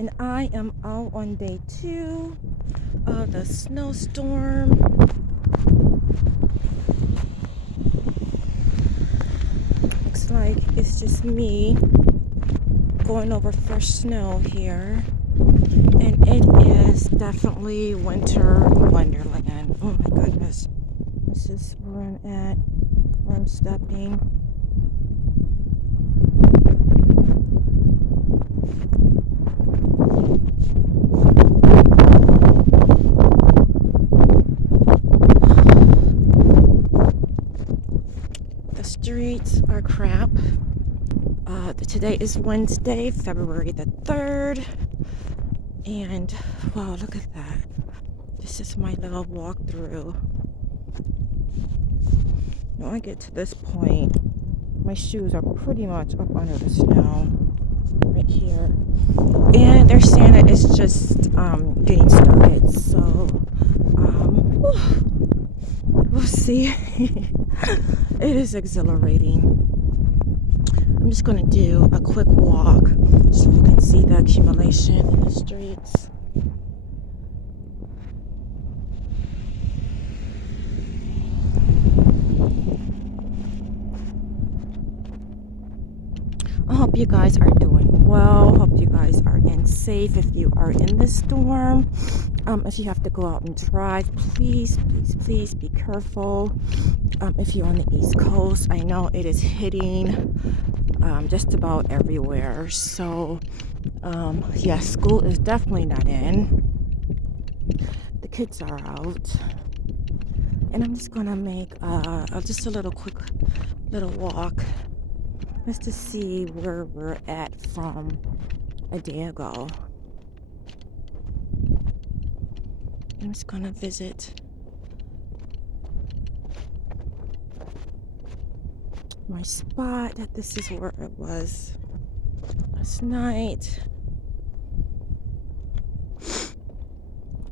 and I am out on day 2 of the snowstorm. Looks like it's just me going over fresh snow here, and it is definitely winter wonderland. Oh my goodness, this is where I'm at, where I'm stepping. The streets are crap. Today is Wednesday, February the 3rd, and wow, look at that. This is my little walkthrough. When I get to this point, my shoes are pretty much up under the snow right here, and they're saying that it's just getting started, so we'll see. It is exhilarating. I'm just going to do a quick walk so you can see the accumulation in the streets. I hope you guys are doing well. Hope you guys are safe if you are in this storm. If you have to go out and drive, please be careful. If you're on the East Coast, I know it is hitting just about everywhere. So, yeah, school is definitely not in. The kids are out. And I'm just gonna make just a quick little walk just to see where we're at from a day ago. I'm just gonna visit my spot. This is where it was last night.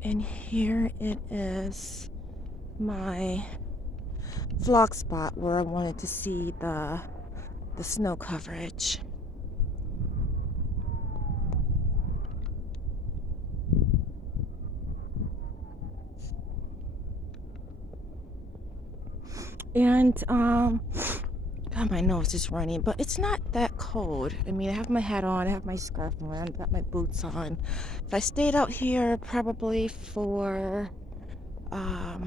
And here it is, my vlog spot where I wanted to see the snow coverage. And God, my nose is running, but it's not that cold. I mean, I have my hat on, I have my scarf on, I've got my boots on. If I stayed out here probably for I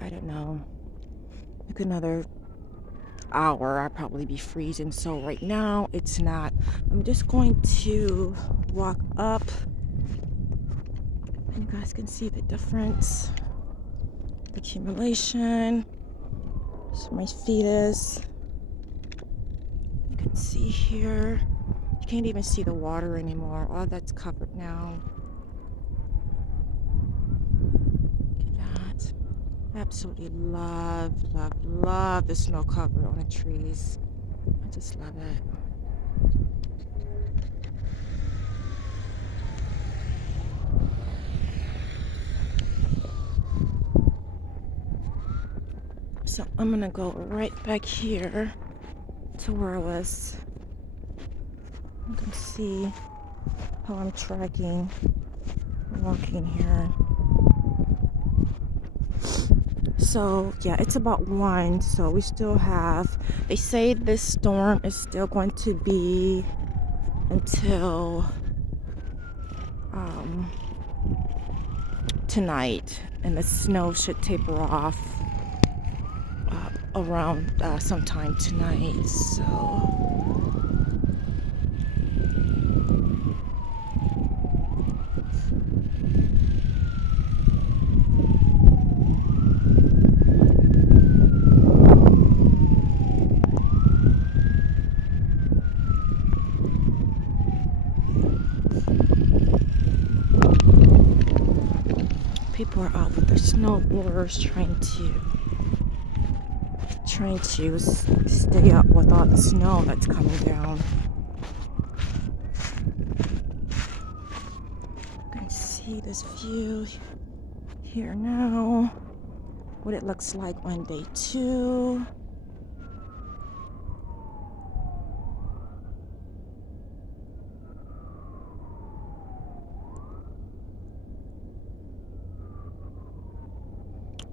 don't know, like another hour, I'd probably be freezing. So right now it's not. I'm just going to walk up and you guys can see the difference, the accumulation. So my feet is, you can see here, you can't even see the water anymore. All that's covered now. Look at that. Absolutely love the snow cover on the trees. I just love it. So I'm gonna go right back here to where I was. You can see how I'm tracking, walking here. So yeah, it's about 1, so we still have, they say this storm is still going to be until tonight, and the snow should taper off around sometime tonight. So people are out with their snowboarders trying to stay up with all the snow that's coming down. You can see this view here now, what it looks like on day 2.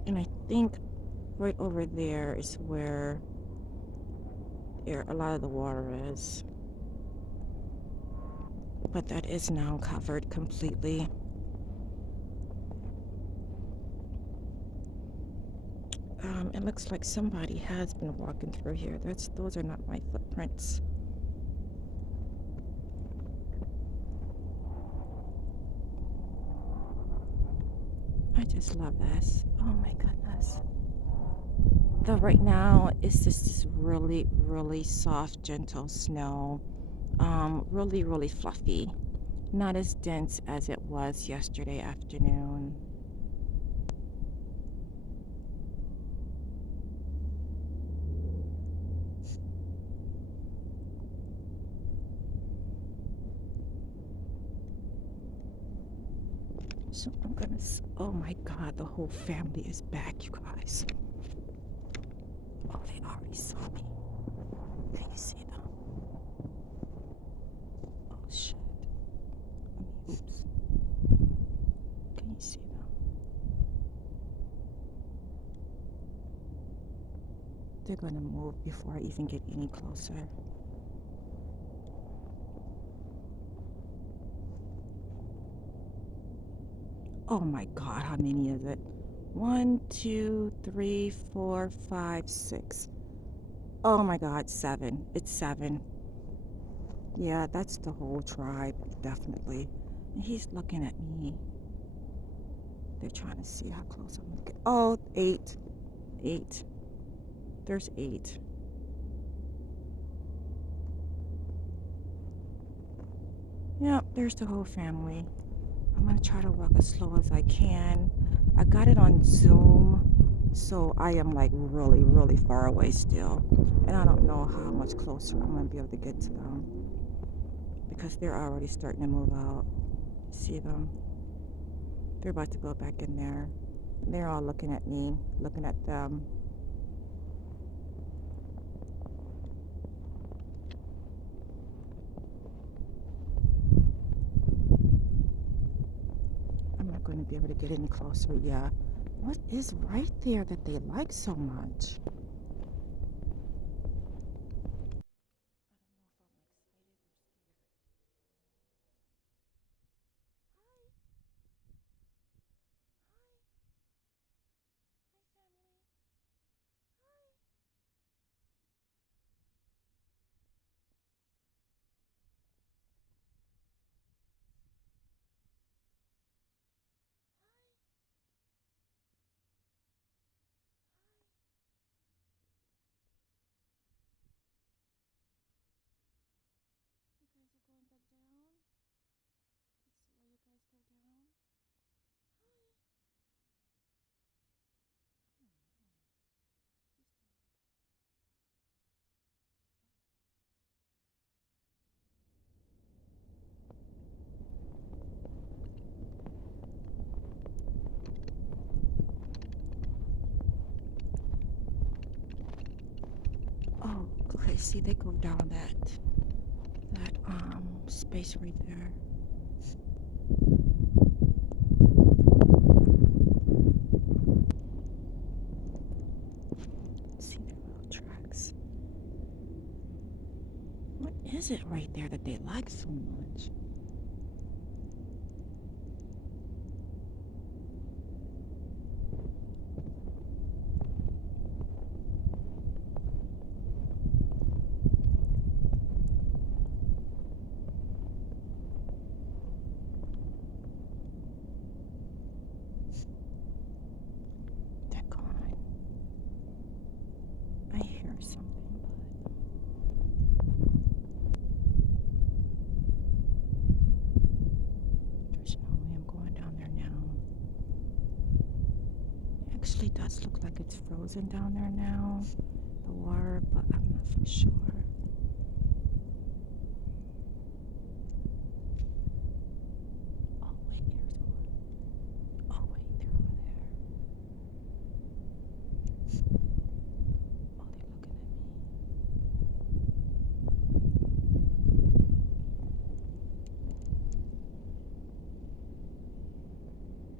And I think right over there is where a lot of the water is. But that is now covered completely. It looks like somebody has been walking through here. Those are not my footprints. I just love this. Oh my goodness. Though right now it's just this really, really soft, gentle snow. Really, really fluffy. Not as dense as it was yesterday afternoon. So I'm gonna, oh my God, the whole family is back, you guys. Oh, they already saw me. Can you see them? Oh shit. Oops. Can you see them? They're gonna move before I even get any closer. Oh my God, how many is it? 1, 2, 3, 4, 5, 6. Oh my God, 7. It's 7. Yeah, that's the whole tribe, definitely. And he's looking at me. They're trying to see how close I'm gonna get. Oh, 8. 8. There's 8. Yep, there's the whole family. I'm gonna try to walk as slow as I can. I got it on Zoom, so I am like really, really far away still. And I don't know how much closer I'm gonna be able to get to them because they're already starting to move out. See them? They're about to go back in there. They're all looking at me, looking at them. I'm not going to be able to get any closer. Yeah. What is right there that they like so much? You guys are going back down? Let's see why you guys go down. Oh, okay. See, they go down that space right there. See their little tracks. What is it right there that they like so much? They're gone. I hear something, but there's no way I'm going down there now. It actually does look like it's frozen down there now, the water, but I'm not for sure. Oh, wait, here's one. Oh, wait, they're over there. Oh, they're looking at me.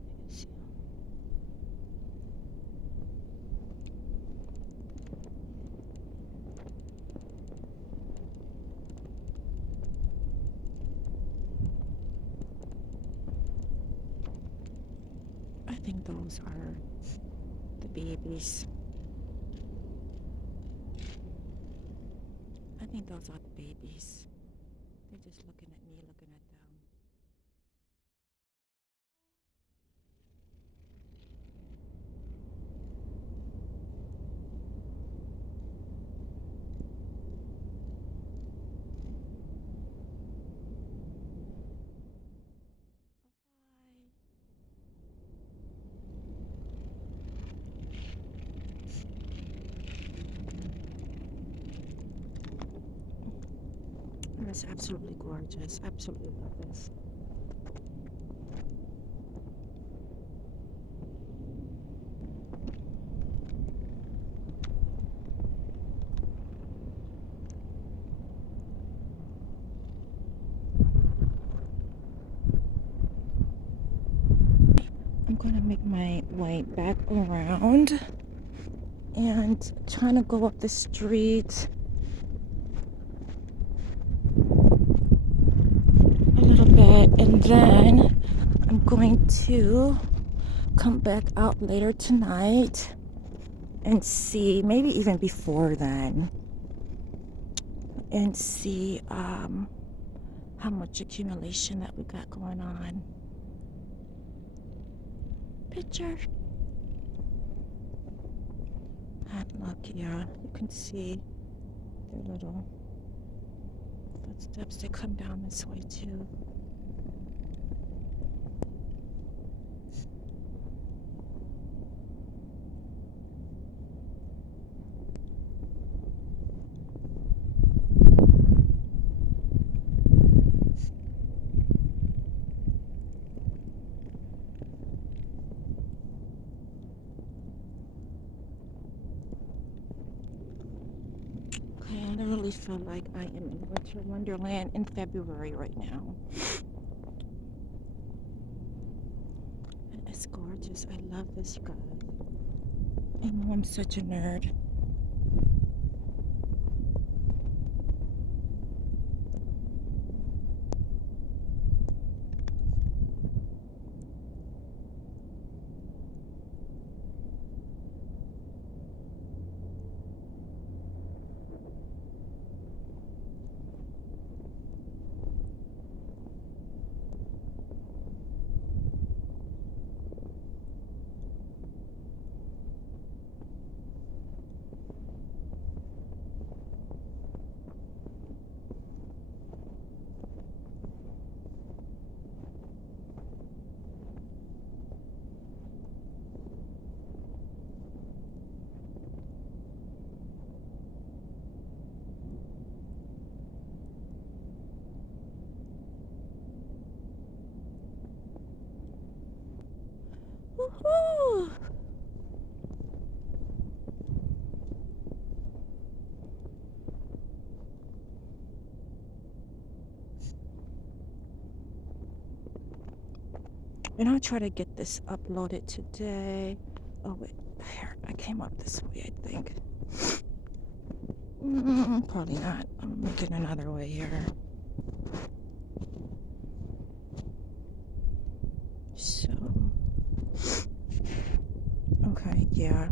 I can see them. those are the babies. I think those are the babies. They're just looking at me, looking at them. It's absolutely gorgeous. Absolutely love this. I'm gonna make my way back around and trying to go up the street a little bit, and then I'm going to come back out later tonight and see, maybe even before then, and see how much accumulation that we got going on. Picture. And look, yeah, you can see their little footsteps. They come down this way too. I literally feel like I am in Winter Wonderland in February right now. And it's gorgeous. I love this, you guys. I know I'm such a nerd. Woohoo! And I'll try to get this uploaded today. Oh wait, here, I came up this way, I think. Probably not. I'm making another way here. So, okay, yeah.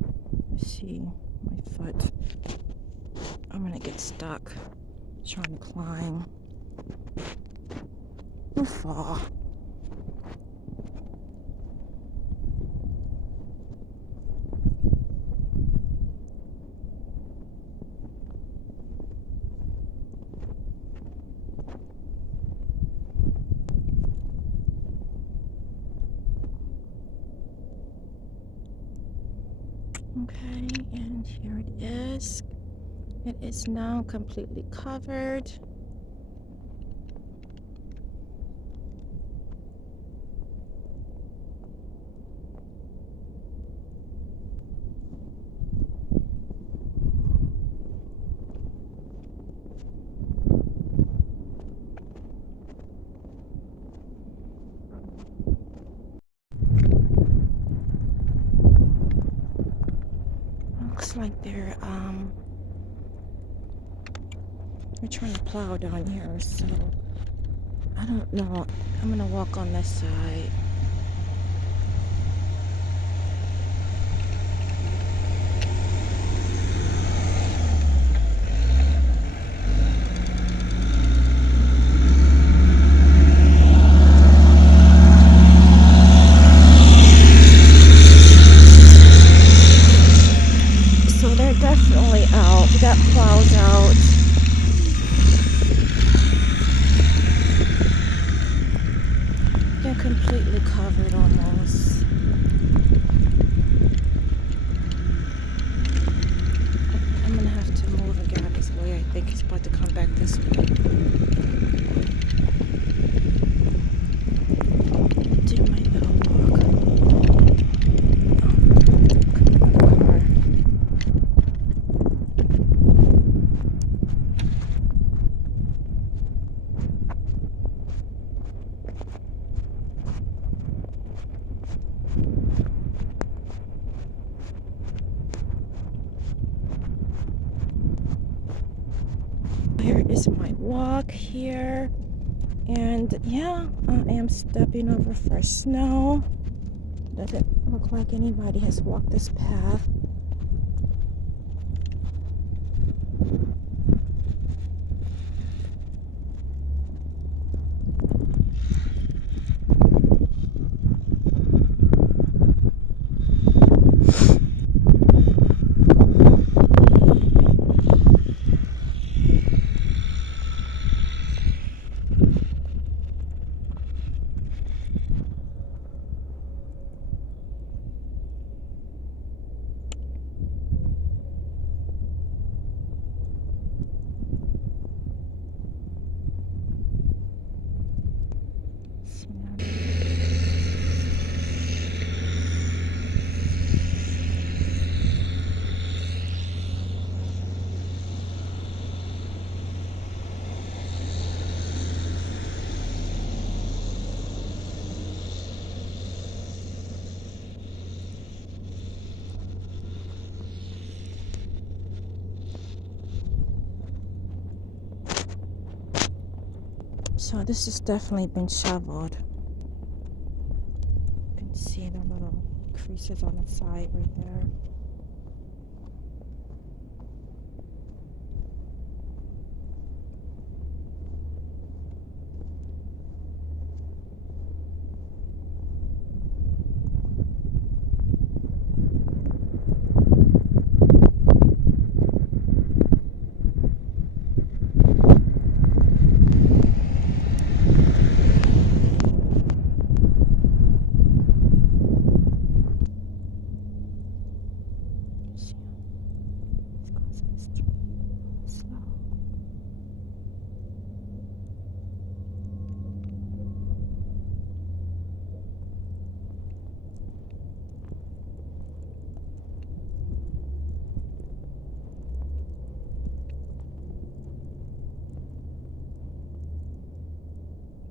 Let's see my foot. I'm gonna get stuck trying to climb. I'll fall. Okay, and here it is. It is now completely covered. Looks like they're trying to plow down here, so I don't know. I'm gonna walk on this side. this way. Do my little walk. Coming on the car. Here is my walk here, and yeah, I am stepping over fresh snow. Doesn't look like anybody has walked this path. So this has definitely been shoveled. You can see the little creases on the side right there. See, it's crossing the street slow.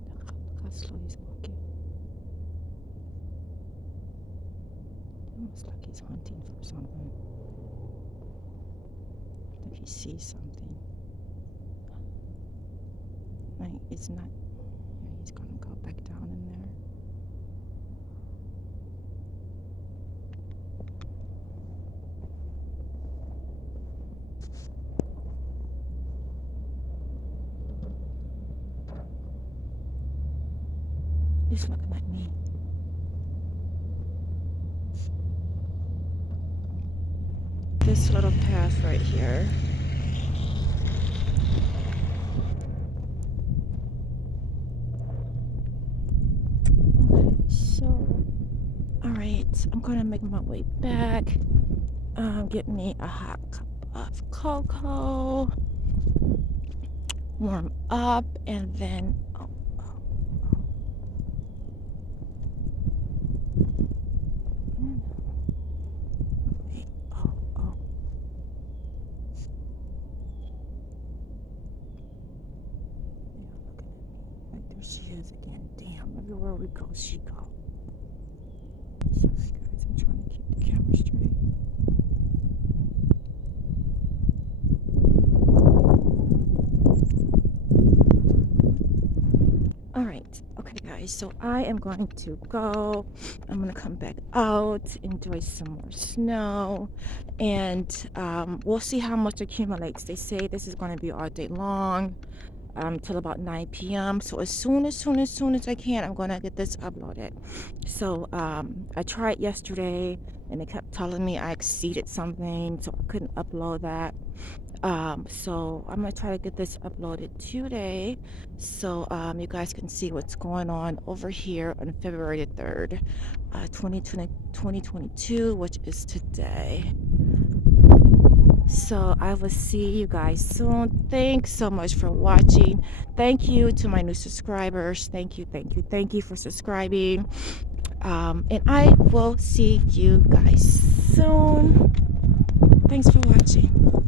Look how slow he's walking. Almost like he's hunting for something. Like he sees something. Like it's not. Yeah, he's gonna go back down in there. He's looking at me. This little path right here. Okay, so, all right, I'm gonna make my way back. Get me a hot cup of cocoa, warm up, and then wait, yeah, looking at me like there she is again. Damn, everywhere we go, she go. Sorry guys, I'm trying to keep the camera straight. All right, okay guys, so I am going to go. I'm gonna come back out, enjoy some more snow, and we'll see how much accumulates. They say this is going to be all day long, till about 9 p.m. So as soon as I can, I'm gonna get this uploaded. So I tried yesterday, and it kept telling me I exceeded something, so I couldn't upload that. So I'm gonna try to get this uploaded today, so you guys can see what's going on over here on February 3rd, 2022, which is today. So I will see you guys soon. Thanks so much for watching. Thank you to my new subscribers. Thank you, thank you, thank you for subscribing. And I will see you guys soon. Thanks for watching.